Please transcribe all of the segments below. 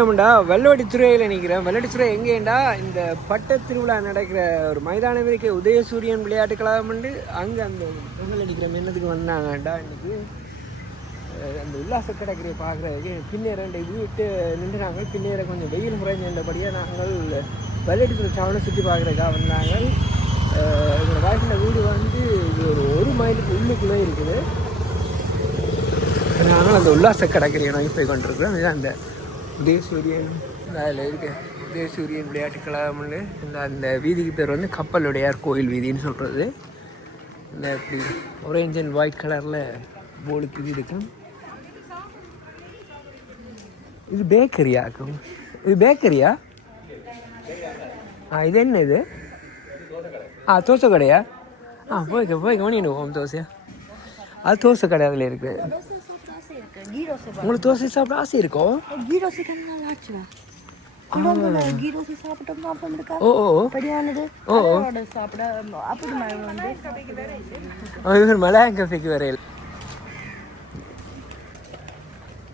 நிற்கிறோம்டா வெள்ளவடித்துறையில் நிற்கிறேன். வெள்ளவடித்துறை எங்கேண்டா இந்த பட்ட திருவிழா நடக்கிற ஒரு மைதானம் இருக்க உதயசூரியன் விளையாட்டு கழகம்ண்டு அங்கே அந்த பொங்கல் அடிக்கிற என்னதுக்கு வந்தாங்கண்டா. இன்னைக்கு அந்த உல்லாச கடற்கரையை பார்க்குறதுக்கு பின்னேற இது விட்டு நின்றுனாங்க. பின்னேற கொஞ்சம் வெயில் முறைஞ்சபடியாக நாங்கள் வெள்ளவடித்துறை டவுனை சுற்றி பார்க்குறதுக்காக வந்தாங்க. எங்களோட வாழ்க்கையில் வீடு வந்து இது ஒரு மைலுக்கு உள்ளுக்குள்ளே இருக்குது. நாங்கள் அந்த உல்லாச கடற்கரையை நோக்கி போய் கொண்டிருக்கிறோம். இதுதான் அந்த உதயசூரியன் அதில் இருக்க உதயசூரியன் விளையாட்டு கழகம்னு அந்த வீதிக்கு பேர் வந்து கப்பலுடையார் கோயில் வீதின்னு சொல்கிறது. இந்த இப்படி ஆரஞ்ச் அண்ட் ஒயிட் கலரில் போலுக்கு இது இருக்கும். இது பேக்கரியாக்கும். இது பேக்கரியா? இது என்ன இது? தோசை கடையா? போய் கவனிடுவோம் தோசையா. அது தோசை கடை அதில் இருக்குது. உங்களுக்கு தோசை சாப்பிட ஆசை இருக்கும்? மலையாள கஃபேக்கு வரையில்.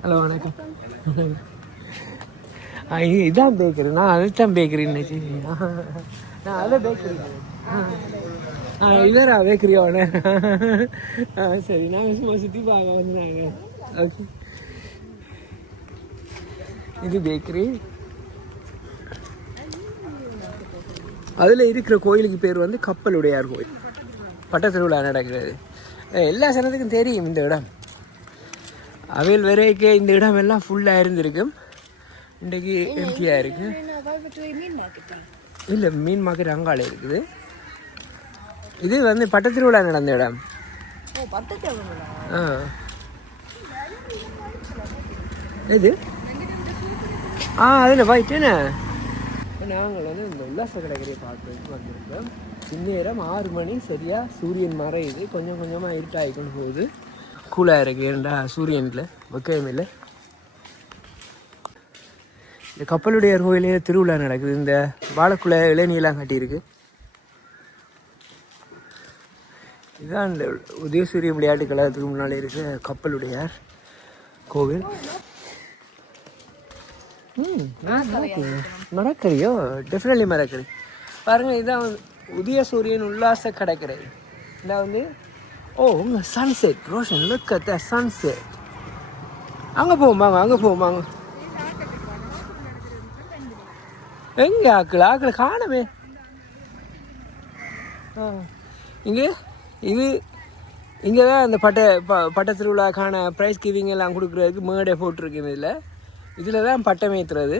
ஹலோ வணக்கம். இதான் பேக்கரி. நான் அதுதான் பேக்கரின்னு நான் அதை பேக்கரி. இவரா பேக்கரியோட? சரி, நாங்கள் சும்மா சுற்றி பார்க்க வந்துடுறாங்க. ஓகே, இது பேக்கரி. அதில் இருக்கிற கோயிலுக்கு பேர் வந்து கப்பலுடையார் கோயில். பட்டத்திருவிழா நடக்கிறது. எல்லா சனத்துக்கும் தெரியும் இந்த இடம். அவையில் வரைக்கே இந்த இடம் எல்லாம் ஃபுல்லாக இருந்திருக்கும். இன்றைக்கு எம்டியாக இருக்குது. இல்லை, மீன் மார்க்கெட் அங்காள இருக்குது. இது வந்து பட்டத்திருவிழா நடந்த இடம். இது அதில் போயிட்டேன்னு நாங்கள் வந்து இந்த உல்லாச கடற்கரையை பார்க்கறதுக்கு வந்திருக்கோம். பின்னேரம் 6 மணி சரியாக சூரியன் மறையுது. கொஞ்சம் கொஞ்சமாக இருட்டாகிக்கொண்டு போகுது. கூலாக இருக்குது. ஏன்டா சூரியனில் வைக்கவே இல்லை. இந்த கப்பலுடையார் கோயிலே திருவிழா நடக்குது. இந்த வாழைக்குள்ள இளநீலாம் கட்டியிருக்கு. இதுதான் இந்த உதயசூரிய விளையாட்டு கழகத்துக்கு முன்னாலே இருக்க கப்பலுடையார் கோவில். மரக்கறியோ? டெஃபினெட்லி மரக்கறி. பாருங்கள், இதுதான் உதயசூரியன் உல்லாச கடற்கரை. இதான் வந்து sunset Roshan. Look at the sunset. அங்கே போவாங்க, அங்கே போவாங்க. எங்கே ஆக்கள் காணமே. இங்கே தான் அந்த பட்ட திருவிழாக்கான ப்ரைஸ் கிவிங் எல்லாம் கொடுக்குறதுக்கு மேடை போட்டிருக்கு. இதில் தான் பட்டம் ஏற்றுறது.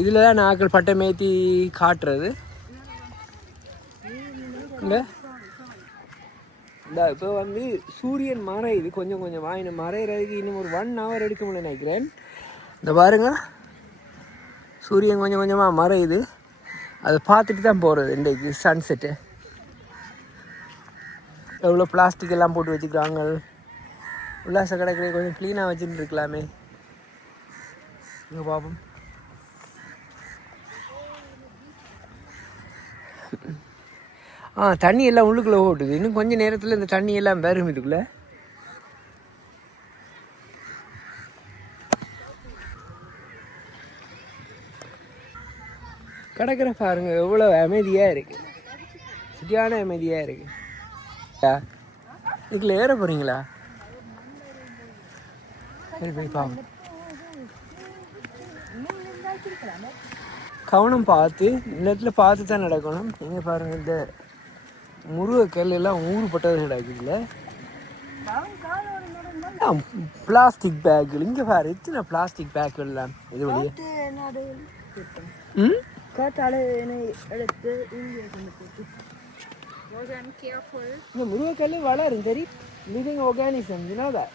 இதில் தான் நாக்கள் பட்டம் ஏற்றி காட்டுறது. இங்கே இப்போ வந்து சூரியன் மறையுது. கொஞ்சம் கொஞ்சம் வாங்கின மறைகிறதுக்கு இன்னும் ஒரு 1 hour எடுக்கும்னு நினைக்கிறேன். இந்த பாருங்க, சூரியன் கொஞ்சம் கொஞ்சமாக மறையுது. அதை பார்த்துட்டு தான் போகிறது இன்றைக்கு சன்செட்டு. எவ்வளோ பிளாஸ்டிக் எல்லாம் போட்டு வச்சுக்கிறாங்க. உல்லாச கடற்கரை கொஞ்சம் க்ளீனாக வச்சுட்டு இருக்கலாமே. இங்கே பார்ப்போம். தண்ணி எல்லாம் உள்ளுக்குள்ளே ஓட்டுது. இன்னும் கொஞ்சம் நேரத்தில் இந்த தண்ணி எல்லாம் வரும் இதுக்குள்ளே. கடற்கரை பாருங்க எவ்வளோ அமைதியாக இருக்கு. சரியான அமைதியாக இருக்கு. இதுக்குள்ள ஏற போகிறீங்களா? கவனம் பார்த்து இந்த இடத்துல பார்த்து தான் நடக்கணும். எங்கே பாருங்கள், இந்த முருங்கைக்கல் எல்லாம் ஊறுபட்டது நடக்குதுல்ல. பிளாஸ்டிக் பேக்குகள் இங்கே பாரு. இத்தனை பிளாஸ்டிக் பேக்குகள் எல்லாம் இது வழியே. இந்த முருங்கைக்கல் வளரும் தெரியும். Living organism. You know that?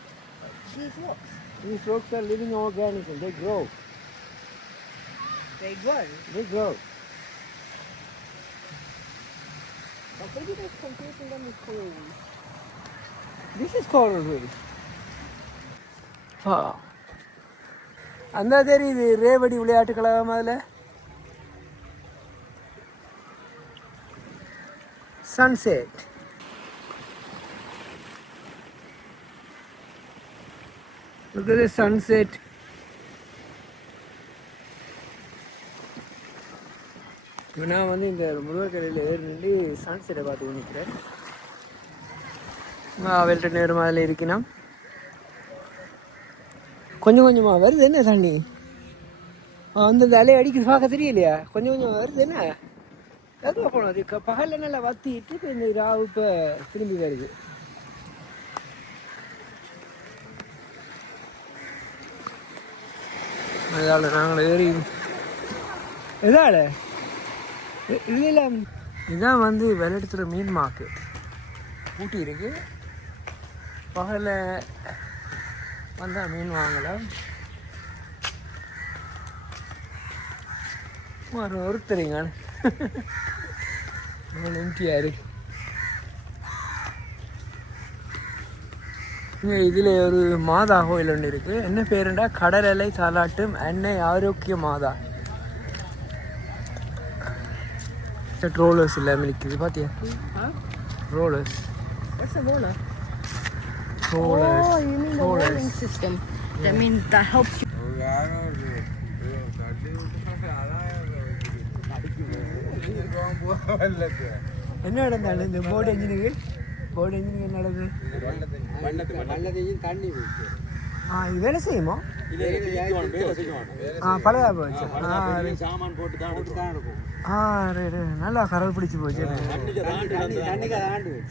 These rocks are living organisms. They grow. They grow. But maybe they're confusing them with coral reef. This is coral reef. அந்த தெரியுது ரேவடி விளையாட்டு கழகம். அதில் sunset. Look at the sunset. நான் வந்து இந்த முருகர் கடையில் ஏறி நின்று சன்செட்டை பார்த்து நிற்கிறேன். அவள்கிட்ட நேரம் அதில் இருக்கணும். கொஞ்சம் கொஞ்சமாக வருது என்ன தண்ணி, அந்த அலை அடிக்கிறது பார்க்க தெரியலையா, கொஞ்சம் கொஞ்சம் வருது என்ன. எதுவும் போனோம் அது பகலில் நல்லா வத்திட்டு இப்போ இந்த ராவு இப்போ திரும்பி வருது. அதால் நாங்கள் ஏறி இதால் இல்லை இதுதான் வந்து வெள்ளெடுத்துகிற மீன் மார்க்கெட் ஊட்டி இருக்குது. பகலில் வந்தால் மீன் வாங்கலாம். ஒருத்தரிங்க எம்டிஆர் இதில் ஒரு மாதா கோயில் ஒன்று இருக்குது. என்ன பேருண்டா கடலலை தாலாட்டும் அன்னை ஆரோக்கிய மாதா. ரோலர்ஸ் இல்லாமல் இருக்குது பார்த்தியா, rollers. Rollers system. That means that helps you. என்ன நடந்தாலும் இந்த போர்டு என்ஜினுக்கு என்ன நடக்குது? இது வேலை செய்யுமா? பழைய போச்சு. நல்லா கரல் பிடிச்சி போச்சு.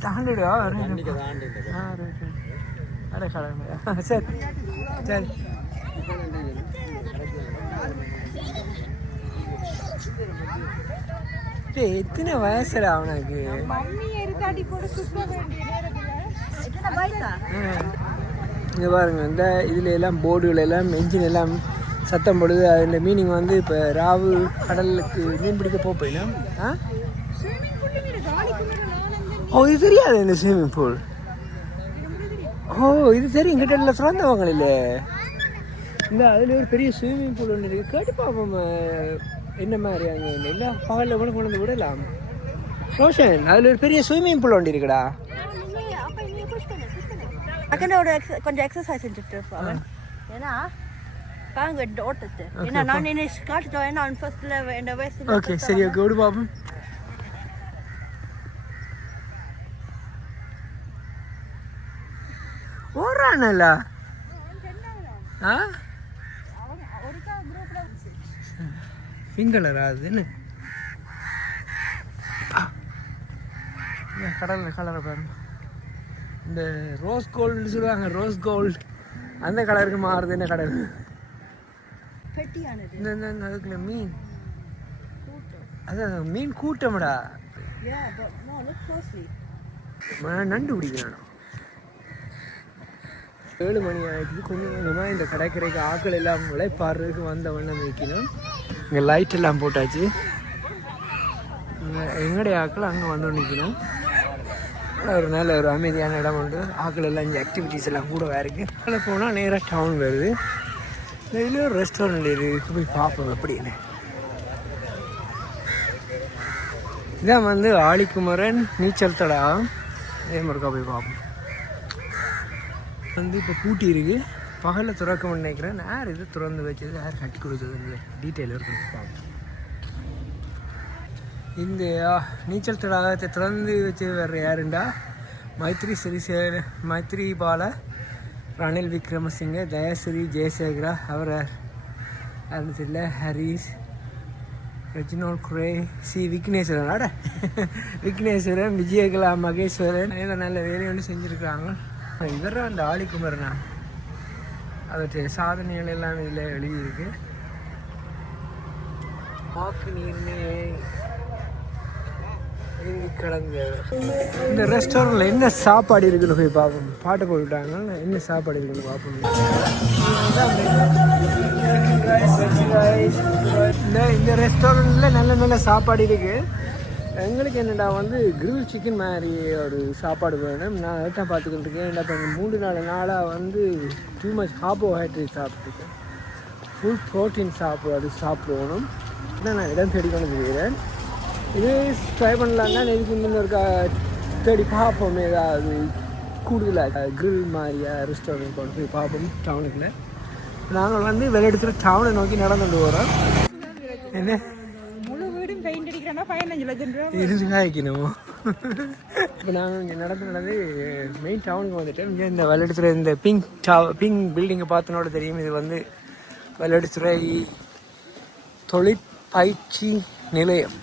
தாண்டிடுவா சரி சரி. எத்தனை வயசுடா அவனுக்கு? இங்கே பாருங்க, இந்த இதில் எல்லாம் போர்டுகள் எல்லாம் என்ஜின் எல்லாம் சத்தம் போடுது. அதில் மீனிங் வந்து இப்போ ராவு கடலுக்கு மீன் பிடிக்க போயினா. ஓ இது தெரியாது இந்த ஸ்விம்மிங் பூல். ஓ இது சரி, எங்கிட்ட திறந்தவங்க இல்லை. இந்த அதில் ஒரு பெரிய ஸ்விம்மிங் பூல் ஒன்று இருக்குது. கேட்டு பார்ப்போம் என்ன மாதிரி அங்கே இல்லை. பகலில் கூட கொண்டு வந்து விடலாம். ரோஷன், அதில் ஒரு பெரிய ஸ்விம்மிங் பூல் ஒன்று இருக்குடா. கொஞ்சம் எக்ஸசைஸ் செஞ்சுட்டு அவன் ஏன்னா பாருங்க ஓட்டத்து ஏன்னா நான் என்ன காட்டுட்டோம். ஏன்னா ஃபர்ஸ்ட்ல இந்த வயசுல ஓகே சரி ஓகே ஓடு பாப்போம். ஓடுறானல்ல பிங்க் கலரா அது என்ன கடல் கலரை பாருங்க. இந்த ரோஸ் கோல்டு சொல்லுவாங்க, ரோஸ் கோல்டு அந்த கலருக்கு மாறுது. என்ன கடல் அதுக்குள்ள மீன், அதான் மீன் கூட்டம்டா. நண்டு பிடிக்கிறானோ. 7 மணி ஆகிடுது. கொஞ்சம் கொஞ்சமாக இந்த கடற்கரைக்கு ஆக்கள் எல்லாம் விளைப்பாடுறதுக்கு வந்த வண்ணம் வைக்கணும். இங்கே லைட் எல்லாம் போட்டாச்சு. எங்களுடைய ஆக்கள் அங்கே வந்து நிற்கணும். ஒரு நல்ல ஒரு அமைதியான இடம் உண்டு. ஆக்கள் எல்லாம் இங்கே ஆக்டிவிட்டீஸ் எல்லாம் கூட இருக்குது. அதில் போனால் நேராக டவுன் வருது. இதில் ஒரு ரெஸ்டாரண்ட் இருக்குது, போய் பார்ப்போம் எப்படின்னு. இதான் வந்து ஆழிக்குமரன் நீச்சல் தடாகம். அதே மாதிரிக்கா போய் பார்ப்போம். வந்து இப்போ பூட்டி இருக்குது. பகலில் திறக்க நினைக்கிறேன். யார் இது திறந்து வச்சது, யார் கட்டி கொடுத்தது டீட்டெயில் இருக்கும் பார்ப்போம். இந்த நீச்சல் தடாகத்தை திறந்து வச்சு வேறு யாருண்டா மைத்ரிபால, ரணில் விக்ரமசிங்க, தயாஸ்ரீ ஜெயசேகரா, அவர் இல்லை ஹரிஸ், ரெஜினோல் குரே, சி விக்னேஸ்வரன், விக்னேஸ்வரன், விஜயகலா மகேஸ்வரன் இதில் நல்ல வேலையை ஒன்று செஞ்சுருக்காங்க. இவர் அந்த ஆழிக்குமரனா, அதோடைய சாதனைகள் எல்லாம் இதில் எழுதியிருக்கு. வாக்கு நீர்னே கடந்த இந்த ரெஸ்டாரண்ட்ல என்ன சாப்பாடு இருக்குன்னு போய் பார்ப்போம். பாட்டு போட்டுட்டாங்க, என்ன சாப்பாடு இருக்குன்னு பார்ப்போம். இந்த ரெஸ்டாரண்ட்ல நல்ல நல்ல சாப்பாடு இருக்கு. எங்களுக்கு என்னடா வந்து கிரில் சிக்கன் மாதிரி ஒரு சாப்பாடு வேணும். நான் அதை தான் பார்த்துக்கிட்டு இருக்கேன். என்ன இப்போ 3-4 நாளாக வந்து டூ மச் கார்போஹைட்ரேட் சாப்பிட்டுருக்கேன். ஃபுல் ப்ரோட்டீன் சாப்பிடணும். நான் இடம் தேடிக்கொண்டு போகிறேன். இது ட்ரை பண்ணலான்னா எனக்கு இன்னொரு தேடி பார்ப்போம். ஏதாவது கூடுதலாக கிரில் மாதிரியா ரெஸ்டாரண்ட் கொண்டு போய் பார்ப்போம் டவுனுக்குள்ள. நாங்கள் வந்து வெளியெடுத்துகிற டவுனை நோக்கி நடந்துட்டு வரோம். என்ன முழு வீடும் பெயிண்ட் அடிக்கிறோன்னா காய்க்கணும். இப்போ நாங்கள் இங்கே நடந்து மெயின் டவுனுக்கு வந்துட்டோம். இங்கே இந்த வெள்ளடித்துறை இந்த பிங்க் பில்டிங்கை பார்த்தனோட தெரியும். இது வந்து வெள்ளடித்துறை தொழிற்பயிற்சி நிலையம்,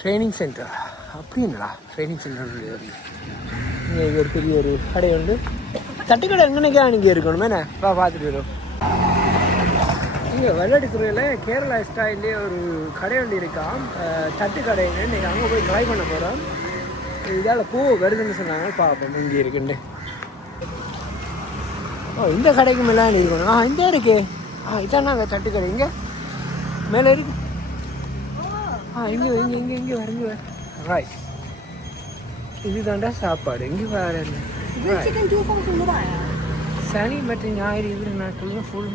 ட்ரைனிங் சென்டர். அப்படிங்களா? Training centre. இங்கே ஒரு பெரிய ஒரு கடை உண்டு. தட்டுக்கடை எங்கனைக்கா இங்கே இருக்கணும் என்ன பார்த்துட்டு வரும். இங்கே வெள்ளடித்துறையில் கேரளா ஸ்டைல்லே ஒரு கடை ஒன்று இருக்கான், தட்டு கடைன்னு. இன்றைக்கி அங்கே போய் ட்ரை பண்ண போகிறோம். இதால் பூ வருதுன்னு சொன்னாங்க, பார்ப்போம் இங்கே இருக்குண்டு. ஓ, இந்த கடைக்கு மேலே இருக்கணும். இந்த இருக்கு. இதான் நாங்கள் தட்டு கடை. இங்கே மேலே இருக்கு. இங்கே இங்கே இங்கே இங்கே வருங்க. ரைட், இதுதான்டா சாப்பாடு. இங்கே வேறு என்ன? சனி மற்றும் ஞாயிறு இவரு நாட்கள் ஃபுல்.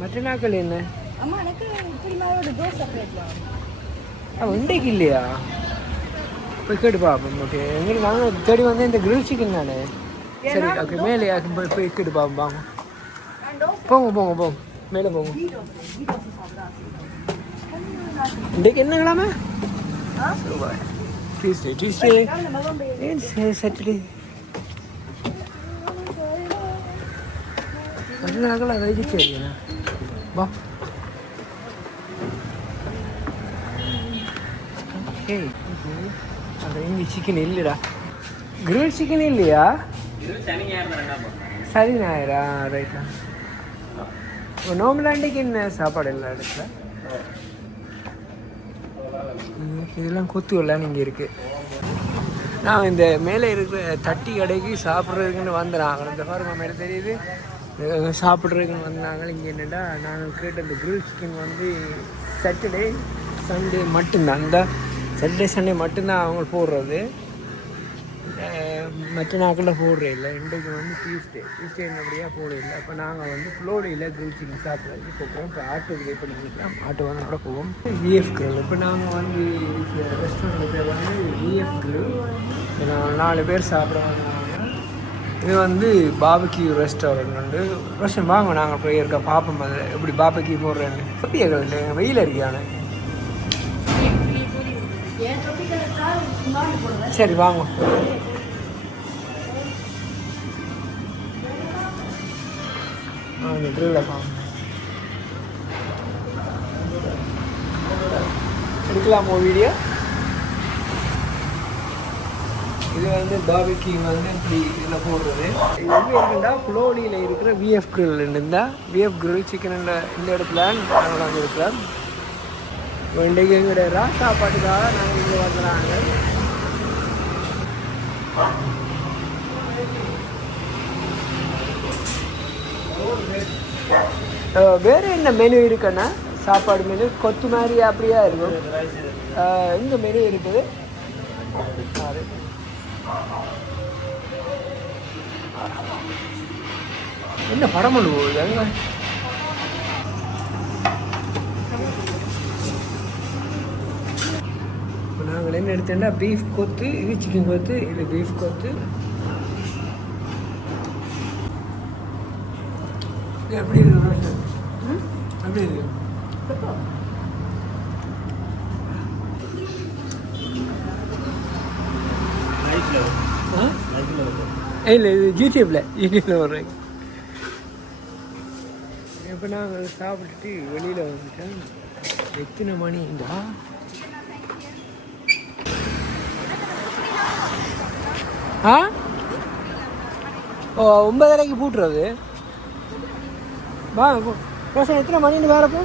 மற்ற நாட்கள் என்ன? இன்றைக்கு இல்லையா? போய் கேட்டு பார்ப்போம். ஓகே, எங்களுக்கு நாங்கள் தேடி வந்து இந்த கிரில் சிக்கன் தானே. சரி, ஓகே, மேலே போய் கேட்டு பார்ப்போம். வாங்க, போங்க போங்க போங்க, மேலே போங்க. இன்றைக்கு என்னங்களாமே? டியூஸ்டே ஏன் சாட்டர்டே? மற்ற நாட்கள் வெஜிடேரியனா? வா. ஏய், அது இங்கே சிக்கன் இல்லைடா. கிரில் சிக்கன் இல்லையா? சரி ஞாயிறா? ரைட்டா. நோம்பலாண்டிக்கு என்ன சாப்பாடு எல்லா இடத்துல? இதெல்லாம் கொத்துவெல்லாம் இங்கே இருக்குது. நான் இந்த மேலே இருக்கிற தட்டி கடைக்கு சாப்பிட்றதுக்குன்னு வந்துடுறாங்க. இந்த பாருங்க மேலே தெரியுது, சாப்பிட்றதுக்குன்னு வந்தாங்க. இங்கே என்னென்னா நாங்கள் கேட்ட இந்த கிரில் சிக்கன் வந்து சாட்டர்டே சண்டே மட்டும்தான். இந்த சாட்டர்டே சண்டே மட்டும்தான் அவங்க போடுறது, மற்ற நாட்களில் போடுறே இல்லை. இன்றைக்கு வந்து டியூஸ்டே அப்படியாக போடல. அப்போ நாங்கள் வந்து ஃப்ளோரியில் கிரில் சிக்கன் சாப்பிட்றதுக்கு போகிறோம். இப்போ ஆட்டோக்கு இப்போ நினைக்கலாம், ஆட்டோ வந்து கூட போவோம். VF grill. இப்போ நாங்கள் வந்து ரெஸ்டாரண்ட் பேர் வந்து விஎஃப் கிரில். நாங்கள் 4 பேர் சாப்பிட்றோம். இது வந்து பாபக்யூ ரெஸ்டாரண்ட் உண்டு. வருஷம் வாங்க, நாங்கள் போய் இருக்க பார்ப்போம் அது எப்படி பாபக்யூ போடுறேன்னு. இல்லை வெயில் இருக்கியான. சரி வாங்க. அந்த ட்ரில்ல பாருங்க, எடுக்கலாமா வீடியோ? இது வந்து பாபிக்யூ வந்து இப்படி இதில் போடுறது. இது எங்கே இருக்குண்டா புலோலியில் இருக்கிற விஎஃப் கிரில் இருந்தால் விஎஃப் கிரில் சிக்கன் இந்த இடத்துல நாங்கள் வந்து இருக்கிறோம். இன்றைக்கு எங்களோட சாப்பாட்டுக்காக நாங்கள் இங்கே வந்துடுறாங்க. வேறு என்ன மெனு இருக்குன்னா சாப்பாடு மெனு கொத்து மாதிரி அப்படியா இருக்கும். இந்த மெனு இருக்குது. என்ன படம் கொண்டு போகுது அங்க? நாங்கள் என்ன எடுத்தோம்னா பீஃப் கொத்து, இது சிக்கன் கொத்து, இது பீஃப் கொத்து. எப்படி இருக்கு? எப்படி இருக்கு? இல்லை, இது யூடியூப்பில் வர்றேன். இப்போ நாங்கள் சாப்பிட்டுட்டு வெளியில் வந்துட்டேன். எத்தனை மணிண்டா? ஓ, 9:30க்கு பூட்டுறது. வா ரோஷன், எத்தனை மணின்னு வேறப்போ?